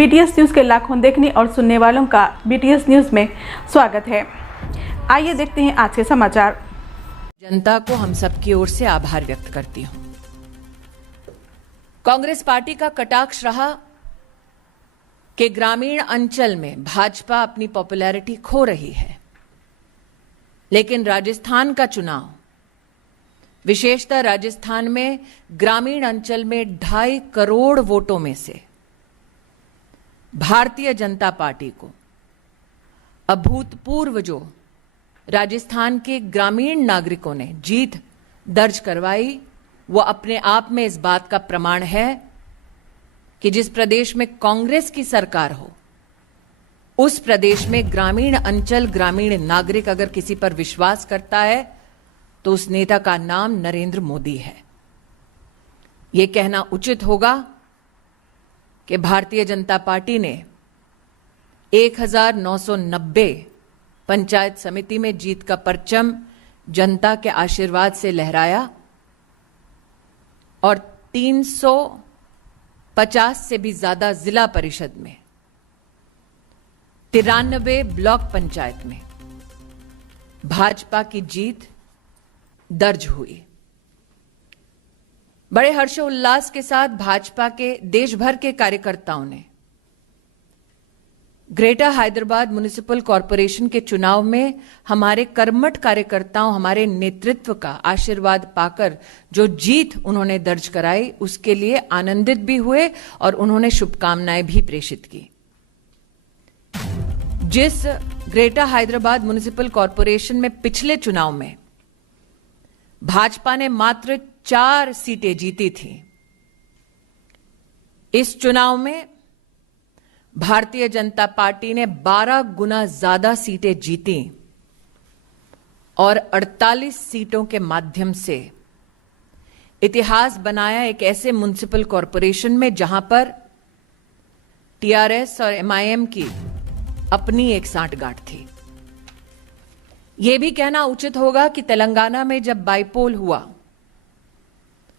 BTS news के लाखों देखने और सुनने वालों का बीटीएस न्यूज़ में स्वागत है। आइए देखते हैं आज के समाचार। जनता को हम सबकी ओर से आभार व्यक्त करती हूं। कांग्रेस पार्टी का कटाक्ष रहा कि ग्रामीण अंचल में भाजपा अपनी पॉपुलैरिटी खो रही है, लेकिन राजस्थान का चुनाव, विशेषतः राजस्थान में ग्रामीण अंचल में 2.5 करोड़ वोटों में से भारतीय जनता पार्टी को अभूतपूर्व जो राजस्थान के ग्रामीण नागरिकों ने जीत दर्ज करवाई, वो अपने आप में इस बात का प्रमाण है कि जिस प्रदेश में कांग्रेस की सरकार हो, उस प्रदेश में ग्रामीण अंचल, ग्रामीण नागरिक अगर किसी पर विश्वास करता है तो उस नेता का नाम नरेंद्र मोदी है। ये कहना उचित होगा कि भारतीय जनता पार्टी ने 1990 पंचायत समिति में जीत का परचम जनता के आशीर्वाद से लहराया और 350 से भी ज्यादा जिला परिषद में, 93 ब्लॉक पंचायत में भाजपा की जीत दर्ज हुई। बड़े हर्षोल्लास के साथ भाजपा के देश भर के कार्यकर्ताओं ने ग्रेटर हैदराबाद म्युनिसिपल कॉरपोरेशन के चुनाव में हमारे कर्मठ कार्यकर्ताओं, हमारे नेतृत्व का आशीर्वाद पाकर जो जीत उन्होंने दर्ज कराई, उसके लिए आनंदित भी हुए और उन्होंने शुभकामनाएं भी प्रेषित की। जिस ग्रेटर हैदराबाद म्युनिसिपल कॉरपोरेशन में पिछले चुनाव में भाजपा ने मात्र 4 सीटें जीती थी, इस चुनाव में भारतीय जनता पार्टी ने 12 गुना ज्यादा सीटें जीती और 48 सीटों के माध्यम से इतिहास बनाया एक ऐसे म्युनिसिपल कॉरपोरेशन में जहां पर टीआरएस और एमआईएम की अपनी एक सांठगांठ थी। यह भी कहना उचित होगा कि तेलंगाना में जब बाईपोल हुआ,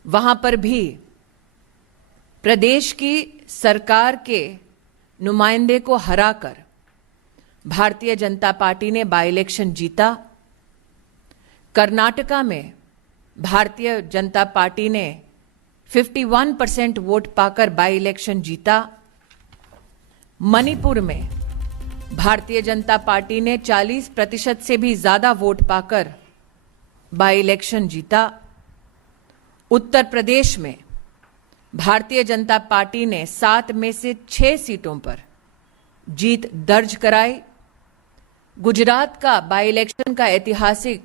वहां पर भी प्रदेश की सरकार के नुमाइंदे को हराकर भारतीय जनता पार्टी ने बाई इलेक्शन जीता। कर्नाटका में भारतीय जनता पार्टी ने 51% वोट पाकर बाई इलेक्शन जीता। मणिपुर में भारतीय जनता पार्टी ने 40% से भी ज्यादा वोट पाकर बाई इलेक्शन जीता। उत्तर प्रदेश में भारतीय जनता पार्टी ने 7 में से 6 सीटों पर जीत दर्ज कराई। गुजरात का बाई इलेक्शन का ऐतिहासिक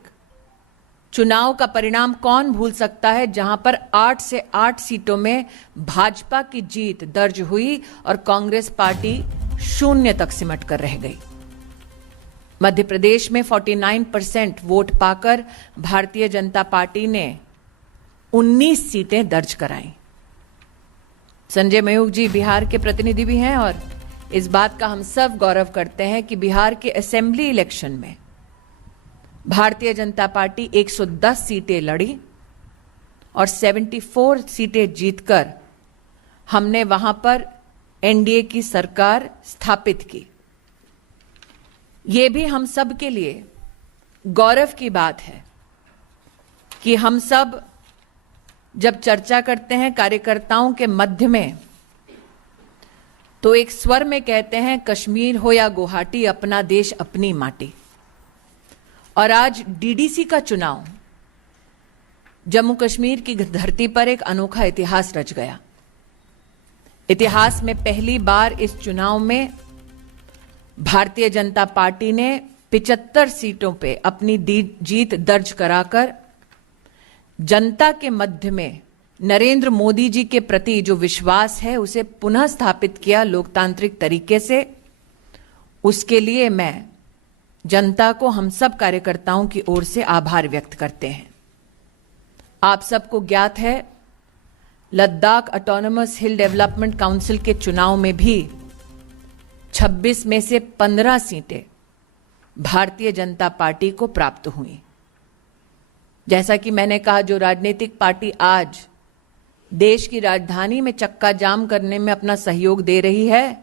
चुनाव का परिणाम कौन भूल सकता है, जहां पर 8 से 8 सीटों में भाजपा की जीत दर्ज हुई और कांग्रेस पार्टी 0 तक सिमट कर रह गई। मध्य प्रदेश में 49% वोट पाकर भारतीय जनता पार्टी ने 19 सीटें दर्ज कराई। संजय मयूख जी बिहार के प्रतिनिधि भी हैं और इस बात का हम सब गौरव करते हैं कि बिहार के असेंबली इलेक्शन में भारतीय जनता पार्टी 110 सीटें लड़ी और 74 सीटें जीतकर हमने वहां पर एनडीए की सरकार स्थापित की। ये भी हम सब के लिए गौरव की बात है कि हम सब जब चर्चा करते हैं कार्यकर्ताओं के मध्य में, तो एक स्वर में कहते हैं कश्मीर हो या गुवाहाटी, अपना देश अपनी माटी। और आज डीडीसी का चुनाव जम्मू कश्मीर की धरती पर एक अनोखा इतिहास रच गया। इतिहास में पहली बार इस चुनाव में भारतीय जनता पार्टी ने 75 सीटों पे अपनी जीत दर्ज कराकर जनता के मध्य में नरेंद्र मोदी जी के प्रति जो विश्वास है उसे पुनः स्थापित किया लोकतांत्रिक तरीके से। उसके लिए मैं जनता को, हम सब कार्यकर्ताओं की ओर से आभार व्यक्त करते हैं। आप सबको ज्ञात है, लद्दाख ऑटोनोमस हिल डेवलपमेंट काउंसिल के चुनाव में भी 26 में से 15 सीटें भारतीय जनता पार्टी को प्राप्त हुई। जैसा कि मैंने कहा, जो राजनीतिक पार्टी आज देश की राजधानी में चक्का जाम करने में अपना सहयोग दे रही है,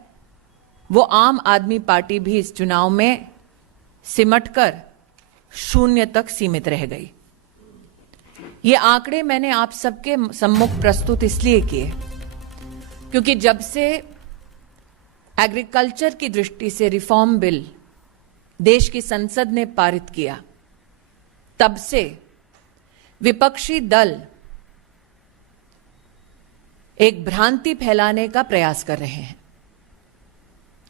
वो आम आदमी पार्टी भी इस चुनाव में सिमटकर 0 तक सीमित रह गई। ये आंकड़े मैंने आप सबके सम्मुख प्रस्तुत इसलिए किए क्योंकि जब से एग्रीकल्चर की दृष्टि से रिफॉर्म बिल देश की संसद ने पारित किया, तब से विपक्षी दल एक भ्रांति फैलाने का प्रयास कर रहे हैं।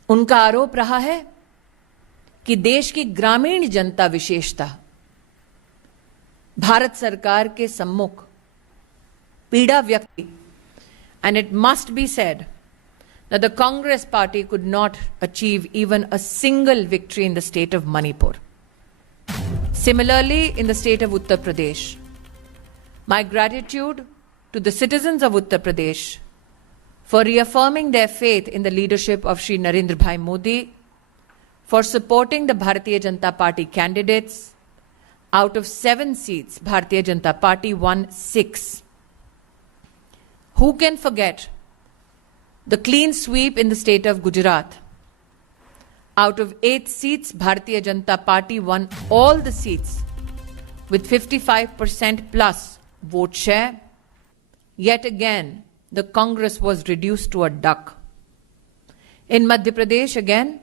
उनका आरोप रहा है कि देश की ग्रामीण जनता विशेषतः भारत सरकार के सम्मुख पीड़ा व्यक्त, and it must be said that the Congress party could not achieve even a single victory in the state of Manipur. Similarly, in the state of Uttar Pradesh, my gratitude to the citizens of Uttar Pradesh for reaffirming their faith in the leadership of Shri Narendra Bhai Modi, for supporting the Bharatiya Janata Party candidates. Out of 7 seats, Bharatiya Janata Party won 6. Who can forget the clean sweep in the state of Gujarat? Out of 8 seats, Bharatiya Janata Party won all the seats with 55% plus vote share. Yet again, the Congress was reduced to a duck. In Madhya Pradesh, again,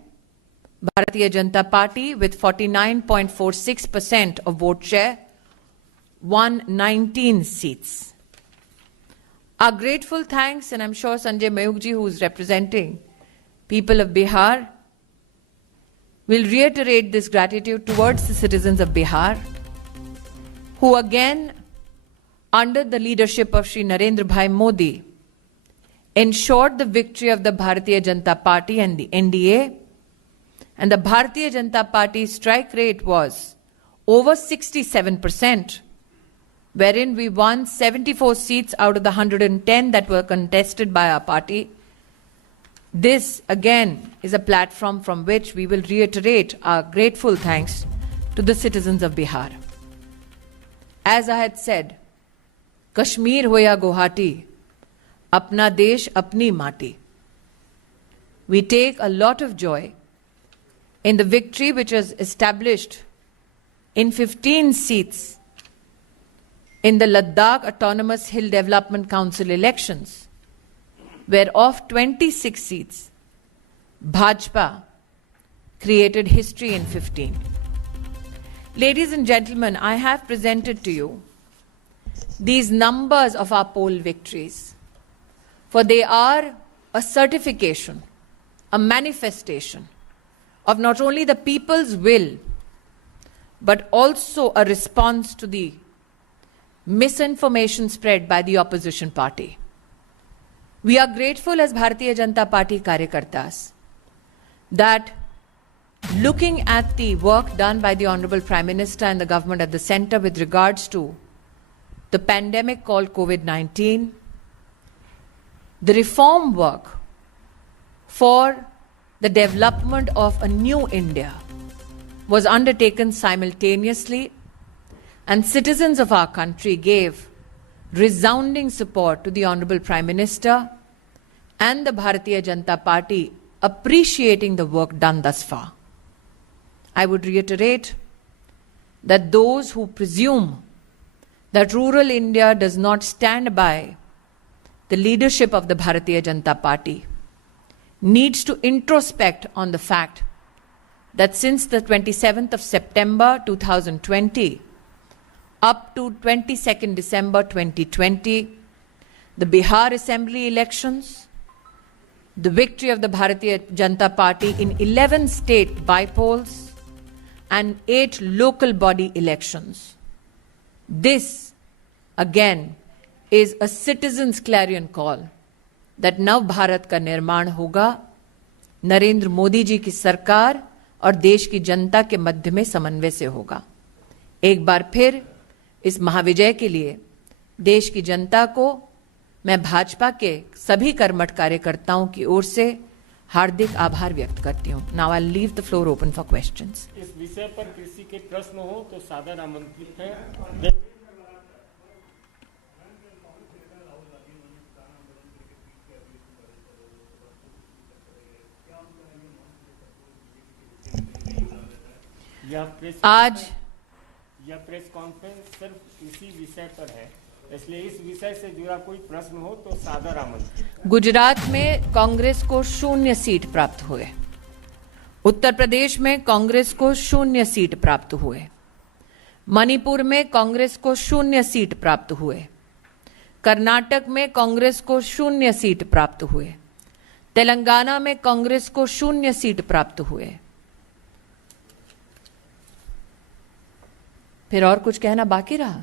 Bharatiya Janata Party with 49.46% of vote share won 19 seats. Our grateful thanks, and I'm sure Sanjay Mayukji, who is representing people of Bihar, will reiterate this gratitude towards the citizens of Bihar, who again, under the leadership of Shri Narendra Bhai Modi, ensured the victory of the Bharatiya Janata Party and the NDA, and the Bharatiya Janata Party's strike rate was over 67%, wherein we won 74 seats out of the 110 that were contested by our party. This, again, is a platform from which we will reiterate our grateful thanks to the citizens of Bihar. As I had said, Kashmir ho ya Guwahati, apna desh, apni mati. We take a lot of joy in the victory which was established in 15 seats in the Ladakh Autonomous Hill Development Council elections, where of 26 seats, Bhajpa created history in 15. Ladies and gentlemen, I have presented to you these numbers of our poll victories, for they are a certification, a manifestation of not only the people's will, but also a response to the misinformation spread by the opposition party. We are grateful as Bharatiya Janata Party Karyakartas that looking at the work done by the Honorable Prime Minister and the government at the center with regards to the pandemic called COVID-19, the reform work for the development of a new India was undertaken simultaneously, and citizens of our country gave resounding support to the Honorable Prime Minister and the Bharatiya Janata Party, appreciating the work done thus far. I would reiterate that those who presume that rural India does not stand by the leadership of the Bharatiya Janata Party needs to introspect on the fact that since the 27th of September 2020 up to 22nd December 2020, the Bihar Assembly elections, the victory of the Bharatiya Janata Party in 11 state by-polls and 8 local body elections. This, again, is a citizen's clarion call that Nav Bharat का निर्माण होगा नरेंद्र मोदी जी की सरकार और देश की जनता के मध्य में समन्वय से होगा। एक बार फिर इस महाविजय के लिए देश की जनता को मैं भाजपा के सभी कर्मठ कार्यकर्ताओं की ओर से हार्दिक आभार व्यक्त करती हूं। Now I leave the floor open for questions. इस विषय पर किसी के प्रश्न हो तो सादर आमंत्रित हैं। आज यह प्रेस कॉन्फ्रेंस सिर्फ इसी विषय पर है, इसलिए इस विषय से जुड़ा कोई प्रश्न हो तो सादर आमंत्रित। गुजरात में कांग्रेस को 0 सीट प्राप्त हुए, उत्तर प्रदेश में कांग्रेस को 0 सीट प्राप्त हुए, मणिपुर में कांग्रेस को 0 सीट प्राप्त हुए, कर्नाटक में कांग्रेस को 0 सीट प्राप्त हुए, तेलंगाना में कांग्रेस को 0 सीट प्राप्त हुए। फिर और कुछ कहना बाकी रहा?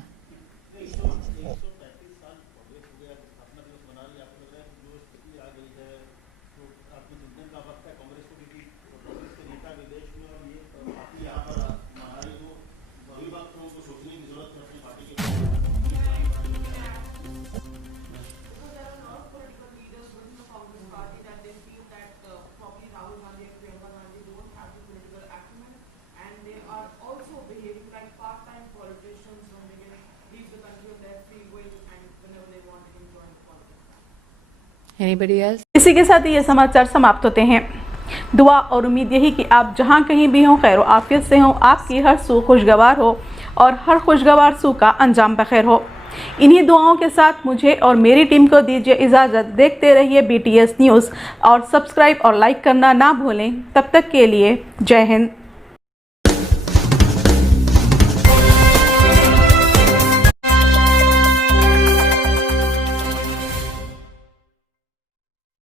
Anybody else? इसी के साथ ही ये समाचार समाप्त होते हैं। दुआ और उम्मीद यही कि आप जहां कहीं भी हों, खैर आफियत से हों, आपकी हर सू खुशगवार हो और हर खुशगवार सू का अंजाम बखैर हो। इन्हीं दुआओं के साथ मुझे और मेरी टीम को दीजिए इजाज़त। देखते रहिए BTS न्यूज़ और सब्सक्राइब और लाइक करना ना भूलें। तब तक के लिए जय हिंद।